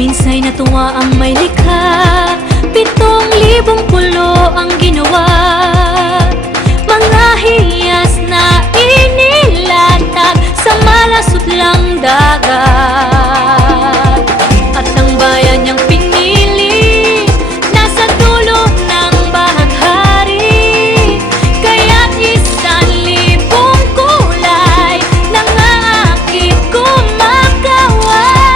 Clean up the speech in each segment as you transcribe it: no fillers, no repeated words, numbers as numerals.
Minsa'y natuwa ang may likha, 7,000 pulo ang ginawa. Mga hiyas na inilatag sa malasot lang dagat. At ang bayan niyang pinili nasa dulo ng bahaghari. Kaya't 1,000 kulay nangaakit kumakaway.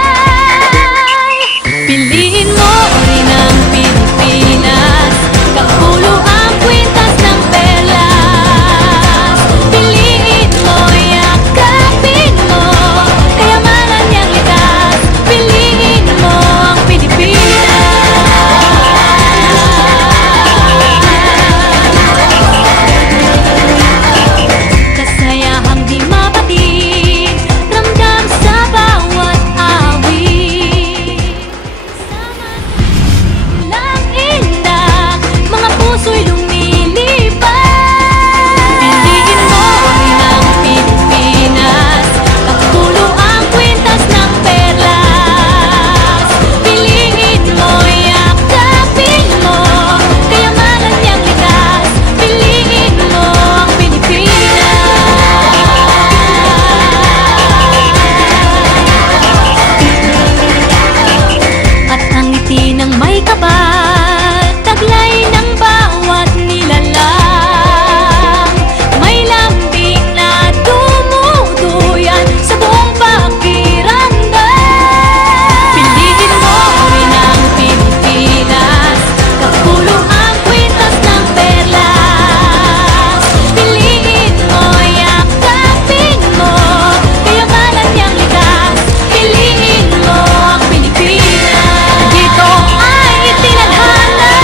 Piliin mo rin ang Pilipinas, kapulo ang kwintas ng perlas. Piliin mo, yakapin mo, kayamanan niyang likas. Piliin mo ang Pilipinas. Kasayahang di mapatid, ramdam sa bawat awit. Lang indak, mga puso'y lumilipad. Piliin mo rin ang Pilipinas, kapulo ang kwintas ng perlas. Piliin mo, yakapin mo, kayamanan niyang likas. Piliin mo ang Pilipinas. At ang ngiti ng may kapal, taglay ng bawat nilalang. May lambing na dumuduyan sa buong pakiramdam. Piliin mo rin ang Pilipinas, kapulo ang kwintas ng perlas. Piliin mo, yakapin mo, kayamanan niyang likas. Piliin mo ang Pilipinas. Dito ay itinadhana,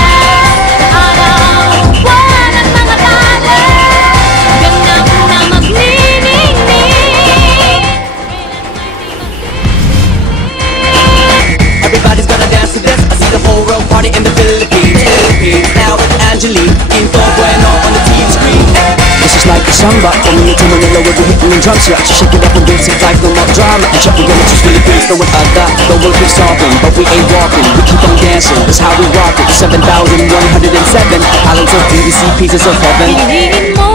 araw, buwan at mga tala, ganap na magniningning. Everybody's gonna dance to this. I see the whole world party in the Philippines. Now with Angelique, Info Bueno on the TV screen. This is like a samba, coming into Manila with the hitting and drums. Yeah, so shake it up and basic life, no more drama. And check, we're gonna choose Philippines, know what I got. The world keeps talking, but we ain't walking. We keep on dancing, that's how we rock it. 7,107 islands of DVC, pieces of heaven. Piliin mo